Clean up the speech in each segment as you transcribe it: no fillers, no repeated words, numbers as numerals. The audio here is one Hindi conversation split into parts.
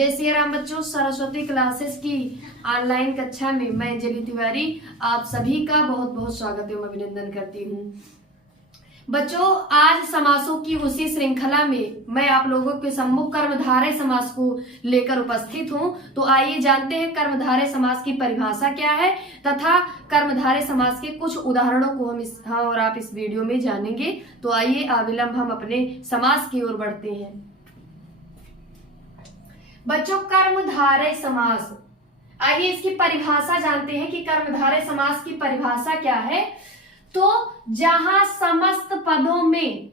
जय श्री राम बच्चों, सरस्वती क्लासेस की ऑनलाइन कक्षा में मैं अंजलि तिवारी आप सभी का बहुत बहुत स्वागत एवं अभिनंदन करती हूँ। बच्चों, आज समासों की उसी श्रृंखला में मैं आप लोगों के सम्मुख कर्मधारय समास को लेकर उपस्थित हूँ। तो आइए जानते हैं कर्मधारय समास की परिभाषा क्या है तथा कर्मधारय समास के कुछ उदाहरणों को हम और आप इस वीडियो में जानेंगे। तो आइए अविलंब हम अपने समास की ओर बढ़ते हैं। बच्चों, कर्मधारय समास, आइए इसकी परिभाषा जानते हैं कि कर्मधारय समास की परिभाषा क्या है। तो जहां समस्त पदों में,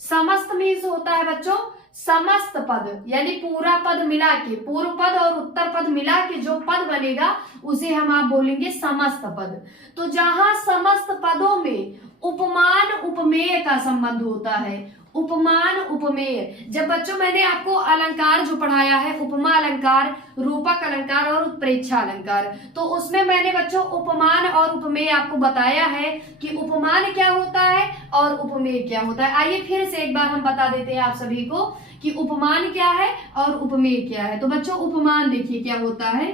समस्त मीन्स होता है बच्चों समस्त पद, यानी पूरा पद मिला के, पूर्व पद और उत्तर पद मिला के जो पद बनेगा उसे हम आप बोलेंगे समस्त पद। तो जहां समस्त पदों में उपमान उपमेय का संबंध होता है, उपमान उपमेय, जब बच्चों मैंने आपको अलंकार जो पढ़ाया है, उपमा अलंकार, रूपक अलंकार और उत्प्रेक्षा अलंकार, तो उसमें मैंने बच्चों उपमान और उपमेय आपको बताया है कि उपमान क्या होता है और उपमेय क्या होता है। आइए फिर से एक बार हम बता देते हैं आप सभी को कि उपमान क्या है और उपमेय क्या है। तो बच्चों, उपमान देखिए क्या होता है।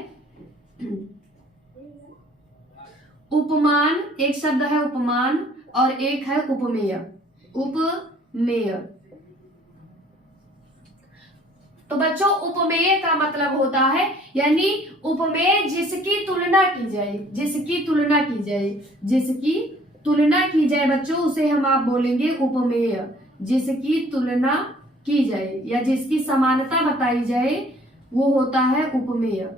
उपमान एक शब्द है उपमान और एक है उपमेय, उपमेय। तो बच्चों, उपमेय का मतलब होता है यानी उपमेय जिसकी तुलना की जाए, जिसकी तुलना की जाए, जिसकी तुलना की जाए बच्चों उसे हम आप बोलेंगे उपमेय। जिसकी तुलना की जाए या जिसकी समानता बताई जाए वो होता है उपमेय।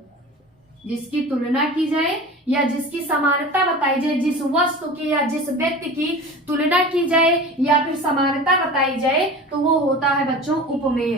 जिसकी तुलना की जाए या जिसकी समानता बताई जाए, जिस वस्तु की या जिस व्यक्ति की तुलना की जाए या फिर समानता बताई जाए तो वो होता है बच्चों उपमेय।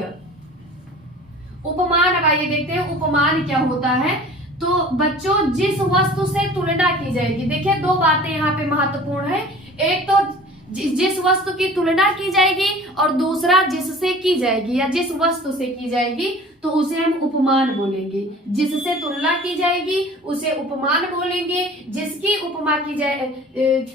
उपमान, अब आइए देखते हैं उपमान क्या होता है। तो बच्चों, जिस वस्तु से तुलना की जाएगी, देखिए दो बातें यहाँ पे महत्वपूर्ण है। एक तो जिस वस्तु की तुलना की जाएगी और दूसरा जिससे की जाएगी या जिस वस्तु से की जाएगी तो उसे हम उपमान बोलेंगे। जिससे तुलना की जाएगी उसे उपमान बोलेंगे, जिसकी उपमा की जाए,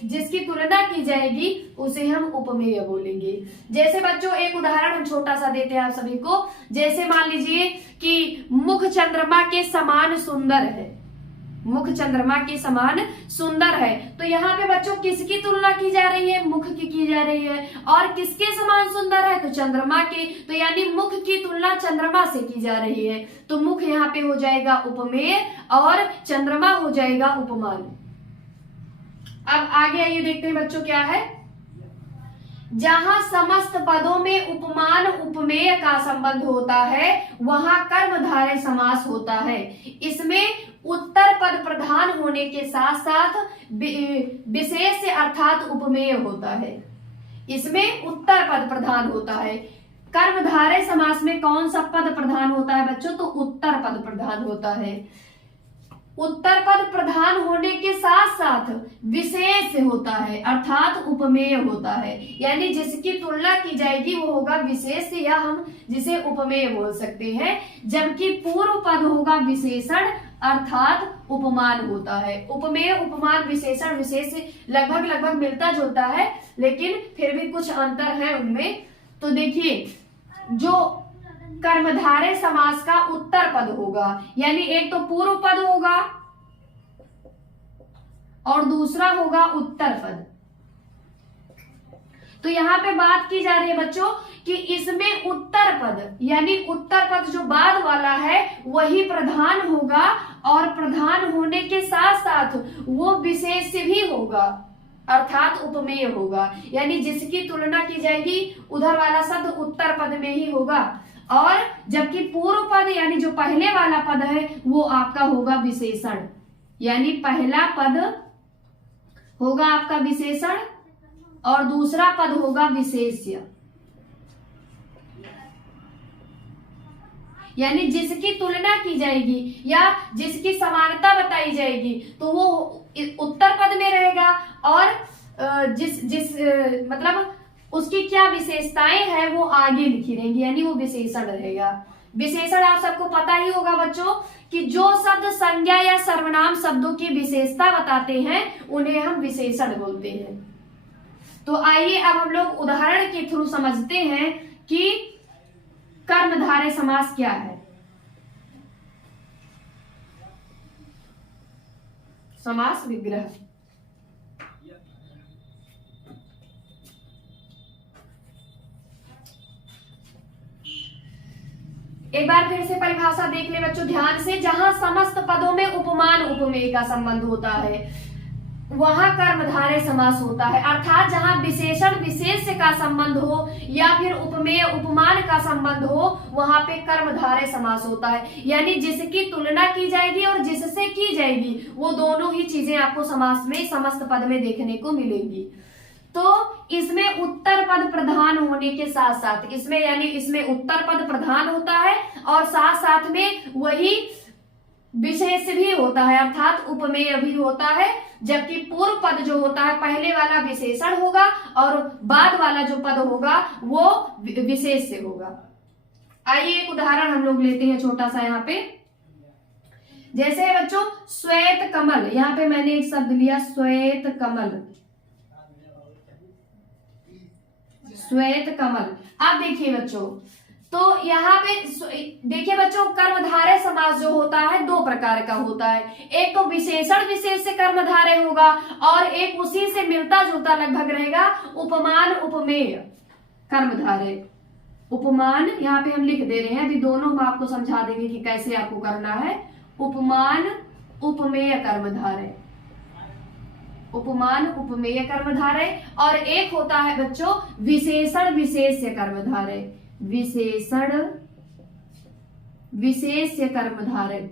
जिसकी तुलना की जाएगी उसे हम उपमेय बोलेंगे। जैसे बच्चों एक उदाहरण हम छोटा सा देते हैं आप सभी को। जैसे मान लीजिए कि मुख चंद्रमा के समान सुंदर है, मुख चंद्रमा के समान सुंदर है। तो यहाँ पे बच्चों किसकी तुलना की जा रही है? मुख की जा रही है। और किसके समान सुंदर है? तो चंद्रमा के। तो यानी मुख की तुलना चंद्रमा से की जा रही है। तो मुख यहाँ पे हो जाएगा उपमेय और चंद्रमा हो जाएगा उपमान। अब आगे आइए देखते हैं बच्चों क्या है। जहां समस्त पदों में उपमान उपमेय का संबंध होता है वहां कर्मधारय समास होता है। इसमें उत्तर पद प्रधान होने के साथ साथ विशेष अर्थात उपमेय होता है। इसमें उत्तर पद प्रधान होता है। कर्मधारय समास में कौन सा पद प्रधान होता है बच्चों? तो उत्तर पद प्रधान होता है। उत्तर पद प्रधान होने के साथ साथ विशेष होता है अर्थात उपमेय होता है। यानी जिसकी तुलना की जाएगी वो होगा विशेष या हम जिसे उपमेय बोल सकते हैं। जबकि पूर्व पद होगा विशेषण अर्थात उपमान होता है। उपमेय उपमान विशेषण विशेष लगभग लगभग मिलता जुलता है, लेकिन फिर भी कुछ अंतर है उनमें। तो देखिए, जो कर्मधारय समास का उत्तर पद होगा यानी एक तो पूर्व पद होगा और दूसरा होगा उत्तर पद। तो यहाँ पे बात की जा रही है बच्चों कि इसमें उत्तर पद यानी उत्तर पद जो बाद वाला है वही प्रधान होगा और प्रधान होने के साथ साथ वो विशेष भी होगा अर्थात उपमेय होगा। यानी जिसकी तुलना की जाएगी उधर वाला शब्द उत्तर पद में ही होगा और जबकि पूर्व पद यानी जो पहले वाला पद है वो आपका होगा विशेषण। यानी पहला पद होगा आपका विशेषण और दूसरा पद होगा विशेष्य। यानी जिसकी तुलना की जाएगी या जिसकी समानता बताई जाएगी तो वो उत्तर पद में रहेगा और जिस मतलब उसकी क्या विशेषताएं हैं वो आगे लिखी रहेंगी, यानी वो विशेषण रहेगा। विशेषण आप सबको पता ही होगा बच्चों कि जो शब्द संज्ञा या सर्वनाम शब्दों की विशेषता बताते हैं उन्हें हम विशेषण बोलते हैं। तो आइए अब हम लोग उदाहरण के थ्रू समझते हैं कि कर्मधारय समास क्या है। समास विग्रह। एक बार फिर से परिभाषा देख ले बच्चों ध्यान से। जहां समस्त पदों में उपमान उपमेय का संबंध होता है वहां कर्मधारय समास होता है। अर्थात जहां विशेषण विशेष्य का संबंध हो या फिर उपमेय उपमान का संबंध हो वहां पे कर्मधारय समास होता है। यानी जिसकी तुलना की जाएगी और जिससे की जाएगी वो दोनों ही चीजें आपको समास में समस्त पद में देखने को मिलेगी। तो इसमें उत्तर पद प्रधान होने के साथ साथ इसमें यानी इसमें उत्तर पद प्रधान होता है और साथ साथ में वही विशेष भी होता है अर्थात उपमेय भी होता है। जबकि पूर्व पद जो होता है पहले वाला विशेषण होगा और बाद वाला जो पद होगा वो विशेष से होगा। आइए एक उदाहरण हम लोग लेते हैं छोटा सा यहाँ पे। जैसे है बच्चों श्वेत कमल, यहाँ पे मैंने एक शब्द लिया श्वेत कमल, श्वेत कमल। अब देखिए बच्चों तो यहाँ पे देखिए बच्चों कर्मधारय समास जो होता है दो प्रकार का होता है। एक तो विशेषण विशेष से कर्मधारय होगा और एक उसी से मिलता जुलता लगभग रहेगा उपमान उपमेय कर्मधारय। उपमान यहाँ पे हम लिख दे रहे हैं, अभी दोनों हम आपको समझा देंगे कि कैसे आपको करना है। उपमान उपमेय कर्मधारय, उपमान उपमेय कर्मधारय। और एक होता है बच्चों विशेषण विशेष्य कर्मधारय, विशेषण विशेष्य कर्मधारय।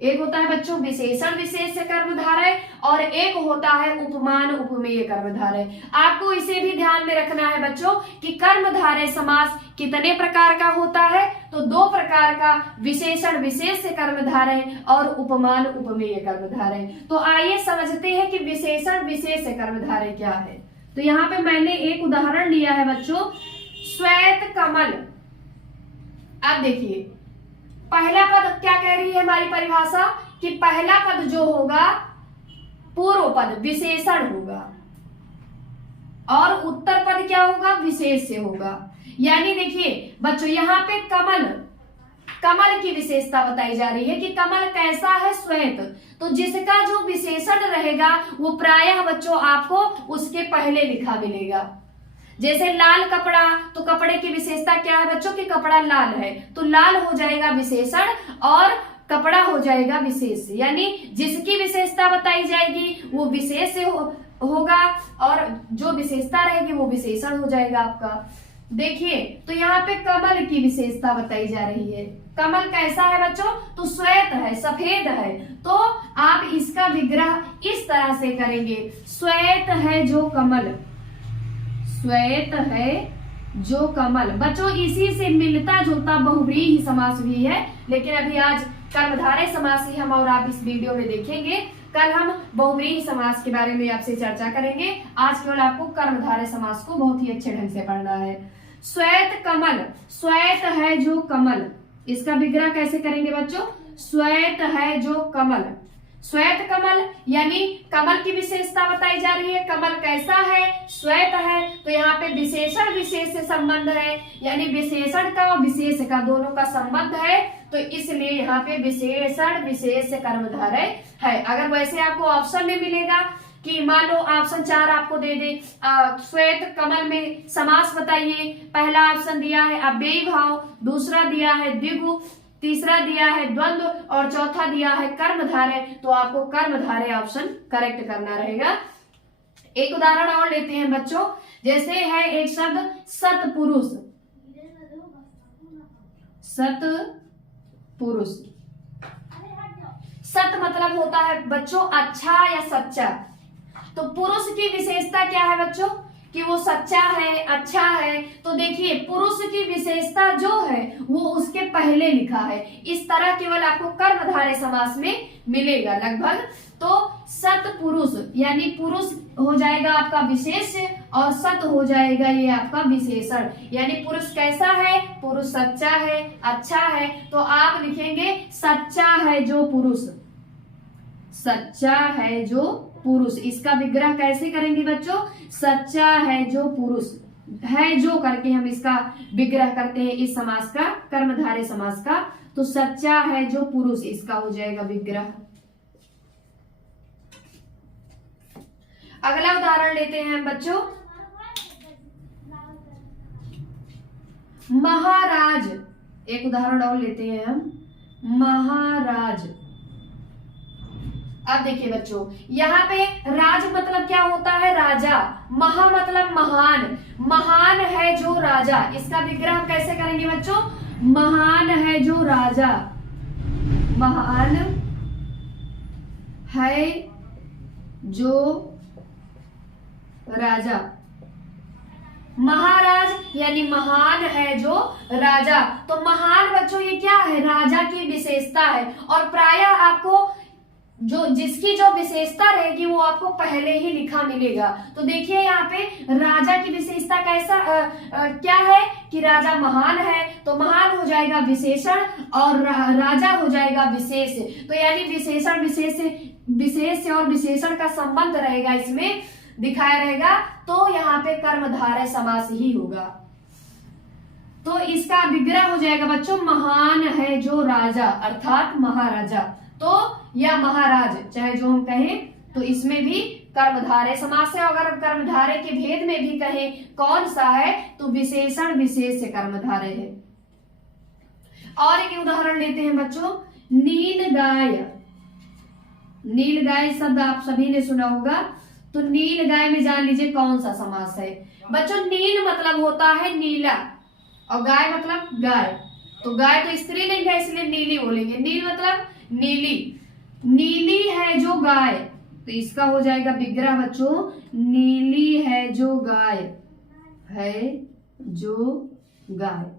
एक होता है बच्चों विशेषण विशेष्य कर्मधारय और एक होता है उपमान उपमेय कर्मधारय। आपको इसे भी ध्यान में रखना है बच्चों कि कर्मधारय समास कितने प्रकार का होता है, तो दो प्रकार का, विशेषण विशेष्य कर्मधारय और उपमान उपमेय कर्मधारय। तो आइए समझते हैं कि विशेषण विशेष्य कर्मधारय क्या है। तो यहाँ पे मैंने एक उदाहरण लिया है बच्चों श्वेत कमल। अब देखिए पहला पद क्या कह रही है हमारी परिभाषा कि पहला पद जो होगा पूर्व पद विशेषण होगा और उत्तर पद क्या होगा विशेष्य होगा। यानी देखिए बच्चों यहाँ पे कमल, कमल की विशेषता बताई जा रही है कि कमल कैसा है श्वेत, तो जिसका जो विशेषण रहेगा वो प्रायः बच्चों आपको उसके पहले लिखा मिलेगा। जैसे लाल कपड़ा, तो कपड़े की विशेषता क्या है बच्चों कि कपड़ा लाल है, तो लाल हो जाएगा विशेषण और कपड़ा हो जाएगा विशेष। यानी जिसकी विशेषता बताई जाएगी वो विशेष होगा और जो विशेषता रहेगी वो विशेषण हो जाएगा आपका। देखिए तो यहाँ पे कमल की विशेषता बताई जा रही है। कमल कैसा है बच्चों, तो श्वेत है, सफेद है। तो आप इसका विग्रह इस तरह से करेंगे, श्वेत है जो कमल, श्वेत है जो कमल। बच्चों इसी से मिलता जुलता बहुव्रीहि समास भी है, लेकिन अभी आज कर्मधारय समास ही हम और आप इस वीडियो में देखेंगे। कल हम बहुव्रीहि समास के बारे में आपसे चर्चा करेंगे। आज केवल आपको कर्मधारय समास को बहुत ही अच्छे ढंग से पढ़ना है। श्वेत कमल, श्वेत है जो कमल, इसका विग्रह कैसे करेंगे बच्चों, श्वेत है जो कमल। श्वेत कमल यानी कमल की विशेषता बताई जा रही है, कमल कैसा है, श्वेत है। तो यहाँ पे विशेषण विशेष से संबंध है, यानी विशेषण का और विशेष का दोनों का संबंध है, तो इसलिए यहाँ पे विशेषण विशेष कर्मधारय है। अगर वैसे आपको ऑप्शन में मिलेगा कि मान लो ऑप्शन 4 आपको दे दे श्वेत कमल में समास बताइए, पहला ऑप्शन दिया है अव्ययी भाव, दूसरा दिया है द्विगु, तीसरा दिया है द्वंद्व और चौथा दिया है कर्मधारय, तो आपको कर्मधारय ऑप्शन करेक्ट करना रहेगा। एक उदाहरण और लेते हैं बच्चों, जैसे है एक शब्द सत्पुरुष, सत्पुरुष। सत मतलब होता है बच्चों अच्छा या सच्चा, तो पुरुष की विशेषता क्या है बच्चों कि वो सच्चा है, अच्छा है। तो देखिए पुरुष की विशेषता जो है वो उसके पहले लिखा है। इस तरह केवल आपको कर्मधारय समास में मिलेगा लगभग। तो सत्पुरुष यानी पुरुष हो जाएगा आपका विशेष्य और सत हो जाएगा ये आपका विशेषण। यानी पुरुष कैसा है, पुरुष सच्चा है, अच्छा है, तो आप लिखेंगे सच्चा है जो पुरुष, सच्चा है जो पुरुष। इसका विग्रह कैसे करेंगे बच्चों, सच्चा है जो पुरुष, है जो करके हम इसका विग्रह करते हैं इस समास का, कर्मधारय समास का। तो सच्चा है जो पुरुष, इसका हो जाएगा विग्रह। अगला उदाहरण लेते हैं बच्चों, महाराज। एक उदाहरण और लेते हैं हम, महाराज। अब देखिए बच्चों, यहाँ पे राज मतलब क्या होता है, राजा। महा मतलब महान, महान है जो राजा, इसका विग्रह हम कैसे करेंगे बच्चों, महान है जो राजा, महान है जो राजा। महाराज यानी महान है जो राजा। तो महान बच्चों ये क्या है, राजा की विशेषता है। और प्रायः आपको जो जिसकी जो विशेषता रहेगी वो आपको पहले ही लिखा मिलेगा। तो देखिए यहाँ पे राजा की विशेषता कैसा क्या है कि राजा महान है, तो महान हो जाएगा विशेषण और राजा हो जाएगा विशेष। तो यानी विशेषण विशेष और विशेषण का संबंध रहेगा, इसमें दिखाया रहेगा। तो यहाँ पे कर्मधारय समास ही होगा। तो इसका विग्रह हो जाएगा बच्चों, महान है जो राजा अर्थात महाराजा। तो या महाराज चाहे जो हम कहें, तो इसमें भी कर्मधारय समास है। अगर कर्मधारय के भेद में भी कहें कौन सा है, तो विशेषण विशेष कर्मधारय है। और एक उदाहरण लेते हैं बच्चों, नीलगाय। नीलगाय शब्द आप सभी ने सुना होगा। तो नीलगाय में जान लीजिए कौन सा समास है बच्चों। नील मतलब होता है नीला और गाय मतलब गाय। तो गाय तो स्त्रीलिंग है इसलिए नीली बोलेंगे। नील मतलब नीली, नीली है जो गाय, तो इसका हो जाएगा विग्रह बच्चों, नीली है जो गाय, है जो गाय।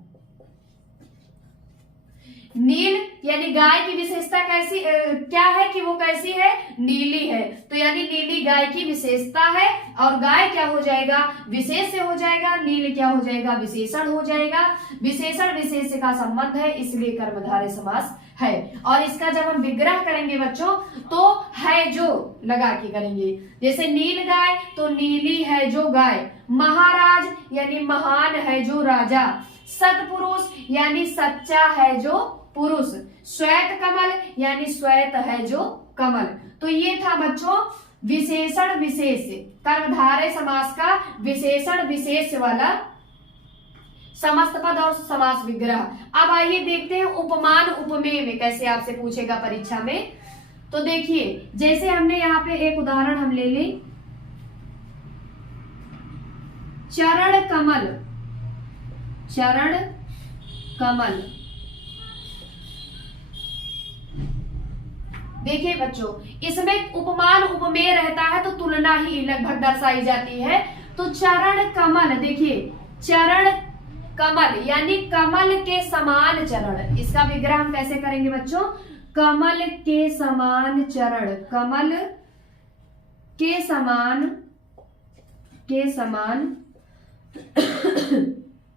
नील यानी गाय की विशेषता कैसी क्या है कि वो कैसी है, नीली है। तो यानी नीली गाय की विशेषता है और गाय क्या हो जाएगा, विशेष से हो जाएगा। नील क्या हो जाएगा, विशेषण हो जाएगा। विशेषण विशेष का संबंध है इसलिए कर्मधारय समास है। और इसका जब हम विग्रह करेंगे बच्चों तो है जो लगा के करेंगे। जैसे नील गाय तो नीली है जो गाय। महाराज यानी महान है जो राजा। सत्पुरुष यानी सच्चा है जो पुरुष। श्वेत कमल यानी श्वेत है जो कमल। तो ये था बच्चों विशेषण विशेष, कर्मधारय समास का विशेषण विशेष वाला समस्त पद और समास विग्रह। अब आइए देखते हैं उपमान उपमेय में कैसे आपसे पूछेगा परीक्षा में। तो देखिए जैसे हमने यहाँ पे एक उदाहरण हम ले लें, चरण कमल। चरण कमल, देखिए बच्चों इसमें उपमान उपमेय रहता है तो तुलना ही लगभग दर्शाई जाती है। तो चरण कमल, देखिए चरण कमल यानी कमल के समान चरण। इसका विग्रह हम कैसे करेंगे बच्चों, कमल के समान चरण। कमल के समान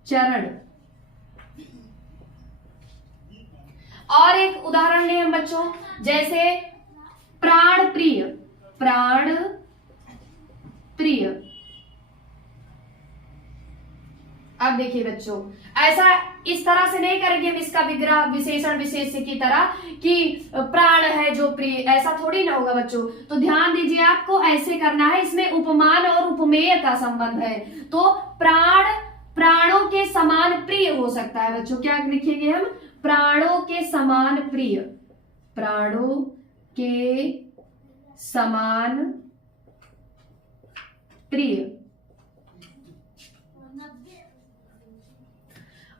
चरण। और एक उदाहरण ले हम बच्चों, जैसे प्राण प्रिय। प्राण प्रिय। अब देखिए बच्चों ऐसा इस तरह से नहीं करेंगे हम इसका विग्रह विशेषण विशेष की तरह कि प्राण है जो प्रिय, ऐसा थोड़ी ना होगा बच्चों। तो ध्यान दीजिए आपको ऐसे करना है, इसमें उपमान और उपमेय का संबंध है। तो प्राण प्राणों के समान प्रिय हो सकता है बच्चों। क्या लिखेंगे हम, प्राणों के समान प्रिय। प्राणों के समान प्रिय।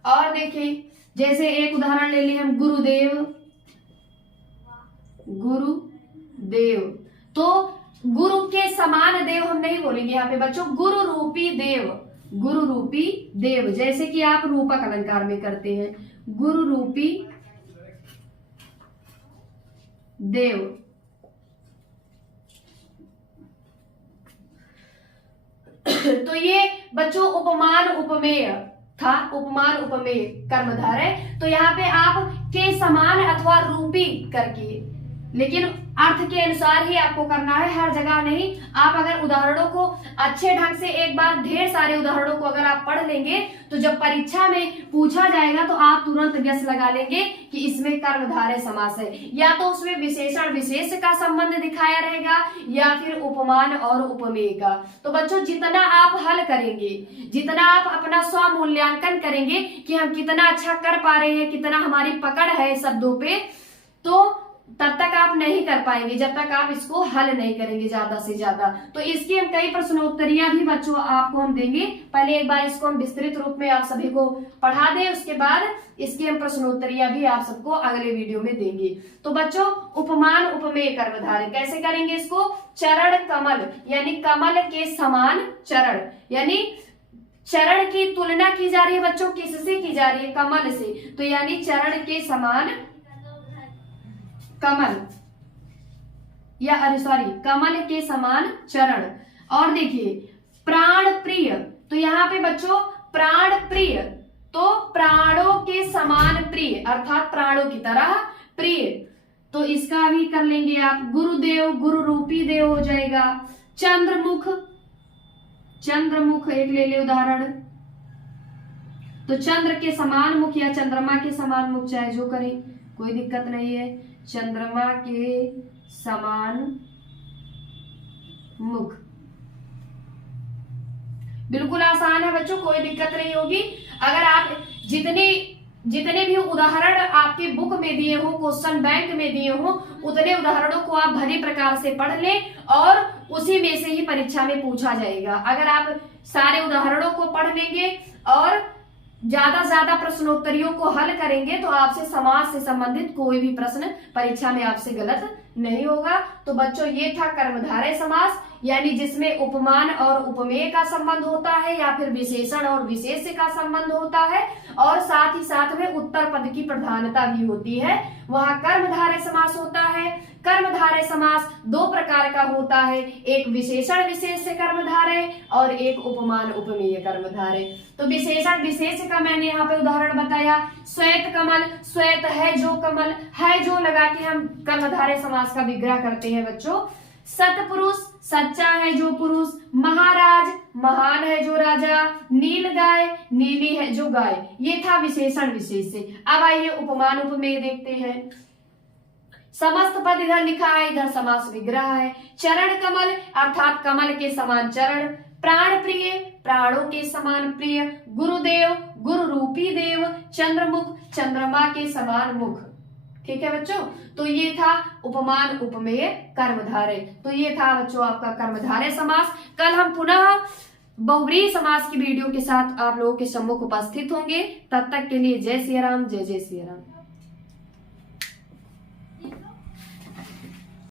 और देखिए जैसे एक उदाहरण ले लिए हम, गुरुदेव। गुरुदेव तो गुरु के समान देव हम नहीं बोलेंगे यहाँ पे बच्चों, गुरु रूपी देव। गुरु रूपी देव, जैसे कि आप रूपक अलंकार में करते हैं, गुरु रूपी देव। तो ये बच्चों उपमान उपमेय था, उपमान उपमेय कर्मधारय। तो यहाँ पे आप के समान अथवा रूपी करके लेकिन अर्थ के अनुसार ही आपको करना है, हर जगह नहीं। आप अगर उदाहरणों को अच्छे ढंग से एक बार ढेर सारे उदाहरणों को अगर आप पढ़ लेंगे तो जब परीक्षा में पूछा जाएगा तो आप तुरंत गेस लगा लेंगे कि इसमें कर्मधारय समास है। या तो उसमें विशेषण विशेष का संबंध दिखाया रहेगा या फिर उपमान और उपमेय का। तो बच्चों जितना आप हल करेंगे, जितना आप अपना स्व मूल्यांकन करेंगे कि हम कितना अच्छा कर पा रहे हैं, कितना हमारी पकड़ है शब्दों पे, तो तब तक आप नहीं कर पाएंगे जब तक आप इसको हल नहीं करेंगे ज्यादा से ज्यादा। तो इसकी हम कई प्रश्नोत्तरियां भी बच्चों आपको हम देंगे। पहले एक बार इसको हम विस्तृत रूप में आप सभी को पढ़ा दें, उसके बाद इसकी हम प्रश्नोत्तरियां भी आप सबको अगले वीडियो में देंगे। तो बच्चों उपमान उपमेय कर्मधारय कैसे करेंगे इसको? चरण कमल यानी कमल के समान चरण, यानी चरण की तुलना की जा रही है बच्चों, किससे की जा रही है? कमल से। तो यानी चरण के समान कमल, या अरे सॉरी कमल के समान चरण। और देखिए प्राण प्रिय, तो यहाँ पे बच्चों प्राण प्रिय, तो प्राणों के समान प्रिय अर्थात प्राणों की तरह प्रिय। तो इसका भी कर लेंगे आप। गुरुदेव गुरु रूपी देव हो जाएगा। चंद्रमुख, चंद्रमुख एक ले ले उदाहरण। तो चंद्र के समान मुख या चंद्रमा के समान मुख, चाहे जो करें कोई दिक्कत नहीं है। चंद्रमा के समान मुख बिल्कुल आसान है बच्चों, कोई दिक्कत नहीं होगी। अगर आप जितने भी उदाहरण आपके बुक में दिए हो, क्वेश्चन बैंक में दिए हो, उतने उदाहरणों को आप भली प्रकार से पढ़ लें और उसी में से ही परीक्षा में पूछा जाएगा। अगर आप सारे उदाहरणों को पढ़ लेंगे और ज्यादा प्रश्नोत्तरियों को हल करेंगे तो आपसे समाज से संबंधित कोई भी प्रश्न परीक्षा में आपसे गलत नहीं होगा। तो बच्चों ये था कर्मधारय समास, यानी जिसमें उपमान और उपमेय का संबंध होता है या फिर विशेषण और विशेष्य का संबंध होता है, और साथ ही साथ में उत्तर पद की प्रधानता भी होती है। वहां कर्मधारय समास होता है। कर्मधारय समास दो प्रकार का होता है, एक विशेषण विशेष्य कर्मधारय और एक उपमान उपमेय कर्मधारय। तो विशेषण विशेष्य का मैंने यहाँ पे उदाहरण बताया। श्वेत कमल, श्वेत है जो कमल, है जो लगा के हम कर्मधारय समास का विग्रह करते हैं बच्चों। सतपुरुष, सच्चा है जो पुरुष। महाराज, महान है जो राजा। नील गाय, नीली है जो गाय। ये था विशेषण विशेष्य। अब आइए उपमान उपमेय देखते हैं। समस्त पद इधर लिखा है, इधर समास विग्रह है। चरण कमल अर्थात कमल के समान चरण। प्राण प्रिय, प्राणों के समान प्रिय। गुरुदेव, गुरु रूपी देव। चंद्रमुख, चंद्रमा के समान मुख। ठीक है बच्चों, तो ये था उपमान उपमेय कर्मधारय। तो ये था बच्चों आपका कर्मधारय समास। कल हम पुनः बहुव्रीहि समास की वीडियो के साथ आप लोगों के सम्मुख उपस्थित होंगे। तब तक के लिए जय सिया राम, जय जय सिया राम।